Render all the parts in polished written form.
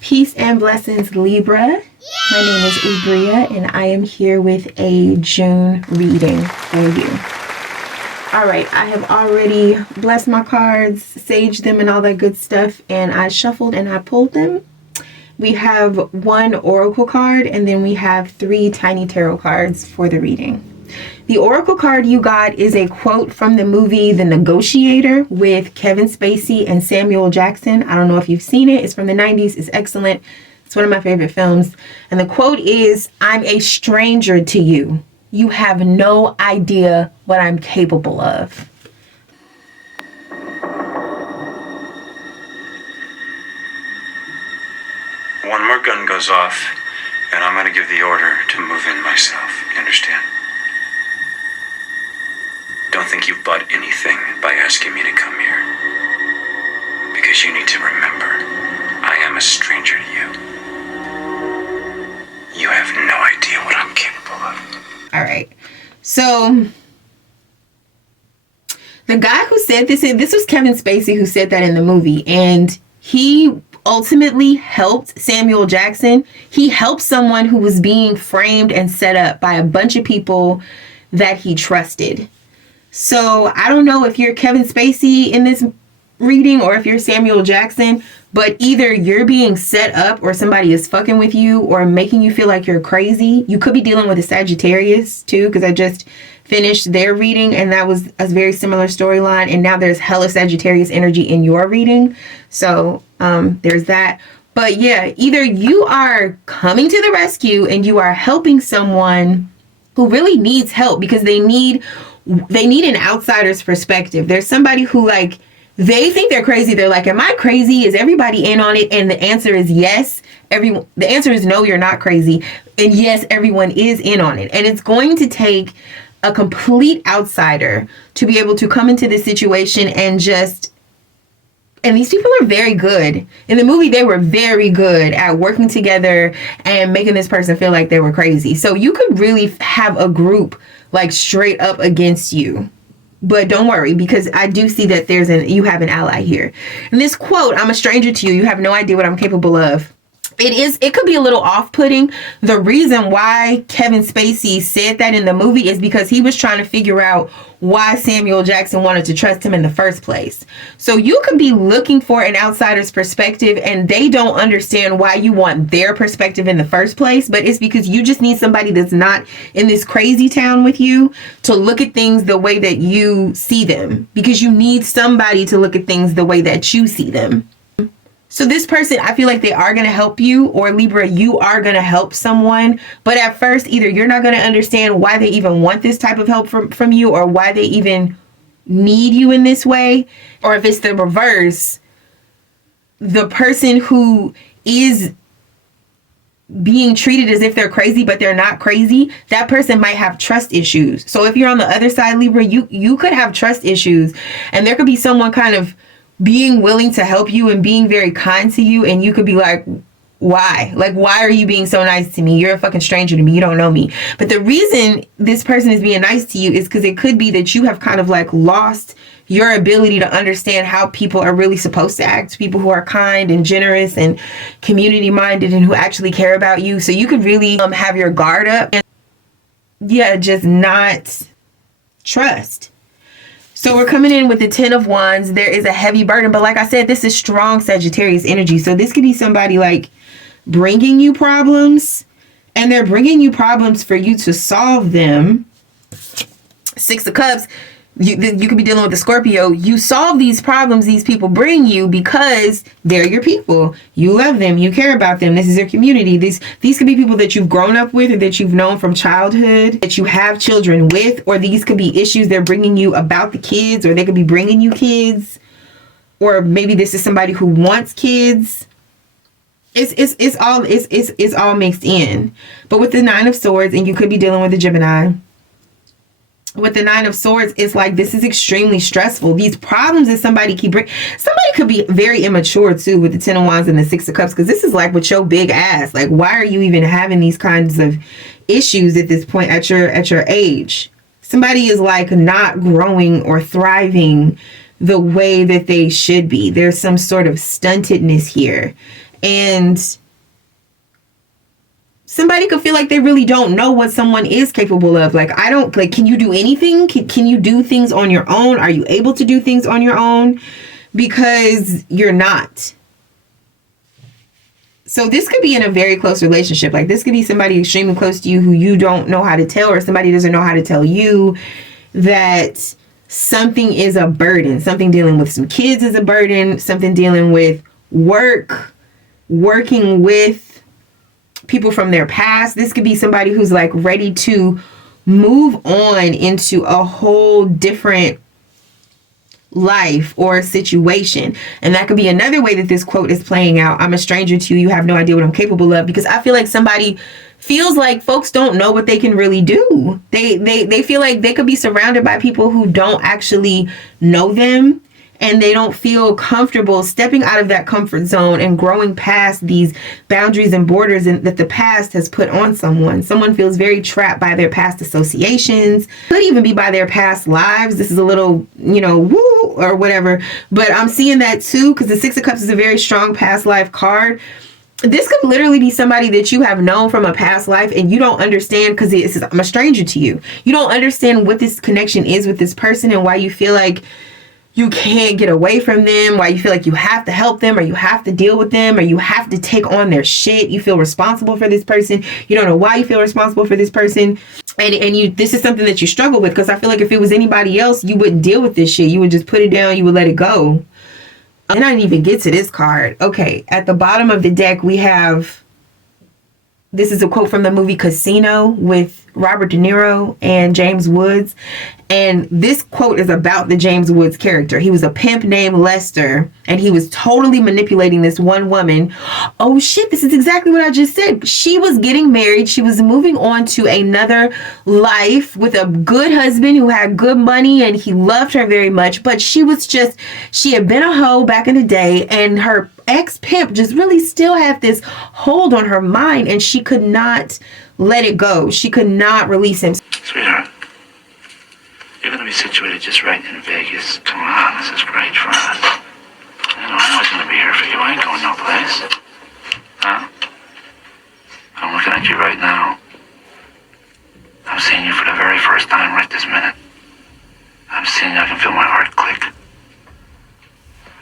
Peace and blessings, Libra. My name is Oubria, and I am here with a June reading for you. All right, I have already blessed my cards, saged them, and all that good stuff, and I shuffled and I pulled them. We have one oracle card, and then we have 3 tiny tarot cards for the reading. The oracle card you got is a quote from the movie The Negotiator with Kevin Spacey and Samuel Jackson. I don't know if you've seen it. It's from the 90s. It's excellent. It's one of my favorite films. And the quote is, "I'm a stranger to you. You have no idea what I'm capable of." One more gun goes off, and I'm going to give the order to move in myself. You understand? Don't think you bought anything by asking me to come here. Because you need to remember, I am a stranger to you. You have no idea what I'm capable of. All right. So the guy who said this was Kevin Spacey who said that in the movie. And he ultimately helped Samuel Jackson. He helped someone who was being framed and set up by a bunch of people that he trusted. So I don't know if you're Kevin Spacey in this reading or if you're Samuel Jackson, but either you're being set up or somebody is fucking with you or making you feel like you're crazy. You could be dealing with a Sagittarius too, because I just finished their reading and that was a very similar storyline. And now there's hella Sagittarius energy in your reading. So there's that. But yeah, either you are coming to the rescue and you are helping someone who really needs help because they need an outsider's perspective. There's somebody who they think they're crazy. They're like, am I crazy? Is everybody in on it? And the answer is yes. The answer is no, you're not crazy. And yes, everyone is in on it. And it's going to take a complete outsider to be able to come into this situation and these people are very good. In the movie, they were very good at working together and making this person feel like they were crazy. So you could really have a group straight up against you. But don't worry, because I do see that you have an ally here. And this quote, "I'm a stranger to you. You have no idea what I'm capable of." It could be a little off-putting. The reason why Kevin Spacey said that in the movie is because he was trying to figure out why Samuel Jackson wanted to trust him in the first place. So you could be looking for an outsider's perspective and they don't understand why you want their perspective in the first place, but it's because you just need somebody that's not in this crazy town with you to look at things the way that you see them, because you need somebody to look at things the way that you see them. So this person, I feel like they are going to help you, or Libra, you are going to help someone. But at first, either you're not going to understand why they even want this type of help from you, or why they even need you in this way. Or if it's the reverse, the person who is being treated as if they're crazy, but they're not crazy, that person might have trust issues. So if you're on the other side, Libra, you could have trust issues, and there could be someone kind of being willing to help you and being very kind to you, and you could be like, why? Why are you being so nice to me? You're a fucking stranger to me. You don't know me. But the reason this person is being nice to you is because it could be that you have kind of lost your ability to understand how people are really supposed to act. People who are kind and generous and community minded and who actually care about you. So you could really have your guard up and just not trust. So we're coming in with the 10 of Wands. There is a heavy burden. But like I said, this is strong Sagittarius energy. So this could be somebody bringing you problems. And they're bringing you problems for you to solve them. 6 of Cups. You could be dealing with a Scorpio. You solve these problems these people bring you because they're your people. You love them. You care about them. This is your community. These could be people that you've grown up with or that you've known from childhood, that you have children with, or these could be issues they're bringing you about the kids, or they could be bringing you kids, or maybe this is somebody who wants kids. It's all mixed in. But with the 9 of Swords, and you could be dealing with a Gemini. With the 9 of Swords, it's this is extremely stressful. These problems that somebody keep bringing. Somebody could be very immature too with the 10 of Wands and the 6 of Cups, because this is with your big ass. Why are you even having these kinds of issues at this point at your age? Somebody is not growing or thriving the way that they should be. There's some sort of stuntedness here. And somebody could feel like they really don't know what someone is capable of. Like, I don't, like, can you do anything? Can you do things on your own? Are you able to do things on your own? Because you're not. So this could be in a very close relationship. Like, this could be somebody extremely close to you who you don't know how to tell, or somebody doesn't know how to tell you that something is a burden. Something dealing with some kids is a burden. Something dealing with work, working with people from their past. This could be somebody who's like ready to move on into a whole different life or situation. And that could be another way that this quote is playing out. I'm a stranger to you. You have no idea what I'm capable of. Because I feel like somebody feels like folks don't know what they can really do. They feel like they could be surrounded by people who don't actually know them, and they don't feel comfortable stepping out of that comfort zone and growing past these boundaries and borders that the past has put on someone. Someone feels very trapped by their past associations. Could even be by their past lives. This is a little, woo or whatever. But I'm seeing that too, because the Six of Cups is a very strong past life card. This could literally be somebody that you have known from a past life and you don't understand, because I'm a stranger to you. You don't understand what this connection is with this person and why you feel like you can't get away from them, why you feel like you have to help them, or you have to deal with them, or you have to take on their shit. You feel responsible for this person. You don't know why you feel responsible for this person. And this is something that you struggle with, because I feel like if it was anybody else, you wouldn't deal with this shit. You would just put it down. You would let it go. And I didn't even get to this card. Okay, at the bottom of the deck, we have, this is a quote from the movie Casino with Robert De Niro and James Woods. And this quote is about the James Woods character. He was a pimp named Lester, and he was totally manipulating this one woman. Oh shit, this is exactly what I just said. She was getting married. She was moving on to another life with a good husband who had good money, and he loved her very much. But she had been a hoe back in the day, and her ex-pimp just really still had this hold on her mind, and she could not let it go. She could not release him. Sweetheart, you're going to be situated just right in Vegas. Come on, this is great for us. I'm always going to be here for you. I ain't going no place. Huh? I'm looking at you right now. I'm seeing you for the very first time right this minute. I'm seeing you. I can feel my heart click.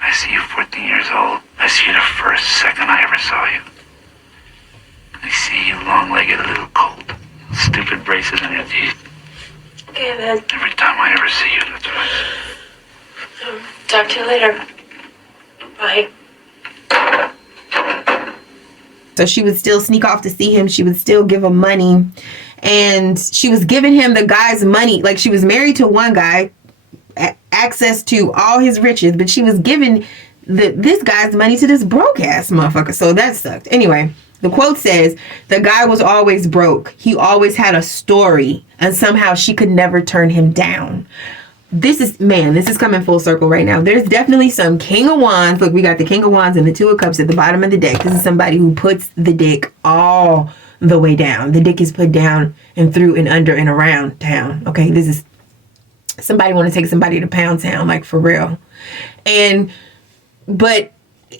I see you 14 years old. I see you the first second I ever saw you. I see you long-legged, a little cold. Stupid braces on your teeth. Okay, then. Every time I ever see you, that's what I see. Talk to you later. Bye. So she would still sneak off to see him. She would still give him money. And she was giving him the guy's money. Like, she was married to one guy, access to all his riches, but she was giving this guy's money to this broke ass motherfucker. So that sucked. Anyway, the quote says, the guy was always broke. He always had a story, and somehow she could never turn him down. This is coming full circle right now. There's definitely some King of Wands. Look, we got the King of Wands and the Two of Cups at the bottom of the deck. This is somebody who puts the dick all the way down. The dick is put down and through and under and around town. Okay, this is somebody want to take somebody to Pound Town, like for real. But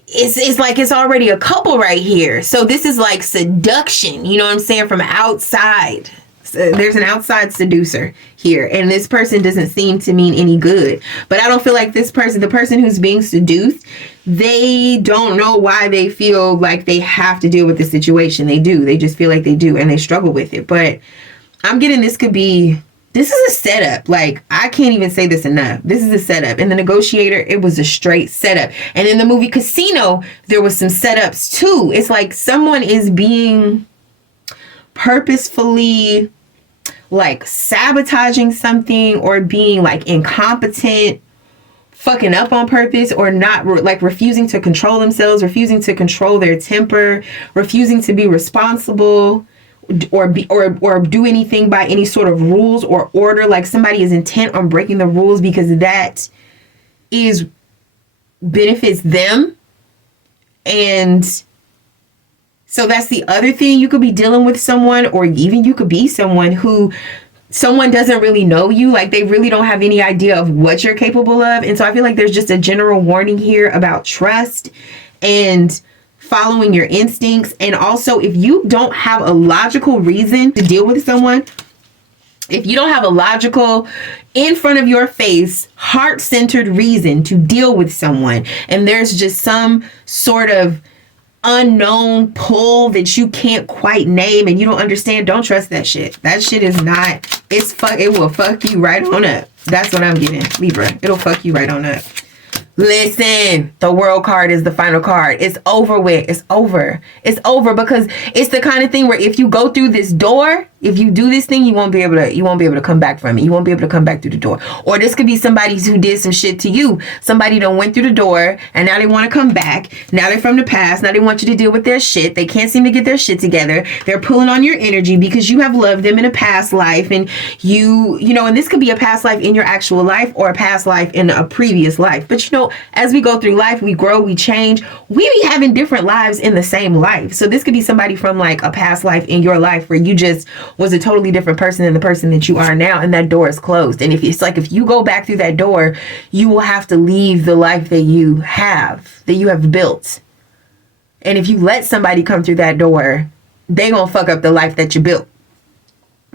it's like it's already a couple right here. So this is like seduction, you know what I'm saying, from outside. So there's an outside seducer here, and this person doesn't seem to mean any good. But I don't feel like this person, the person who's being seduced, they don't know why they feel like they have to deal with the situation. They do. They just feel like they do, and they struggle with it. But I'm getting this is a setup. Like, I can't even say this enough. This is a setup. In The Negotiator, it was a straight setup. And in the movie Casino, there was some setups too. It's like someone is being purposefully like sabotaging something, or being like incompetent, fucking up on purpose, or not like refusing to control themselves, refusing to control their temper, refusing to be responsible, or do anything by any sort of rules or order. Like, somebody is intent on breaking the rules because that benefits them. And so that's the other thing. You could be dealing with someone, or even you could be someone doesn't really know you. Like, they really don't have any idea of what you're capable of. And so I feel like there's just a general warning here about trust and following your instincts. And also, if you don't have a logical reason to deal with someone, if you don't have a logical, in front of your face, heart-centered reason to deal with someone, and there's just some sort of unknown pull that you can't quite name and you don't understand, don't trust that shit. That shit is not, it will fuck you right on up. That's what I'm getting, Libra. It'll fuck you right on up. Listen, the world card is the final card. It's over with. It's over. It's over, because it's the kind of thing where if you go through this door, if you do this thing, you won't be able to come back from it. You won't be able to come back through the door. Or this could be somebody who did some shit to you. Somebody done went through the door and now they want to come back. Now they're from the past. Now they want you to deal with their shit. They can't seem to get their shit together. They're pulling on your energy because you have loved them in a past life, and you know, and this could be a past life in your actual life or a past life in a previous life. But you know, as we go through life, we grow, we change. We be having different lives in the same life. So this could be somebody from like a past life in your life where you just was a totally different person than the person that you are now, and that door is closed. And if it's like, if you go back through that door, you will have to leave the life that you have built. And if you let somebody come through that door, they gonna fuck up the life that you built.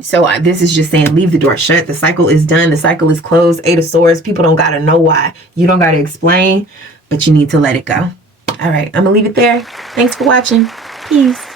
So this is just saying, leave the door shut. The cycle is done. The cycle is closed. 8 of Swords. People don't gotta know why. You don't gotta explain, but you need to let it go. All right, I'm gonna leave it there. Thanks for watching. Peace.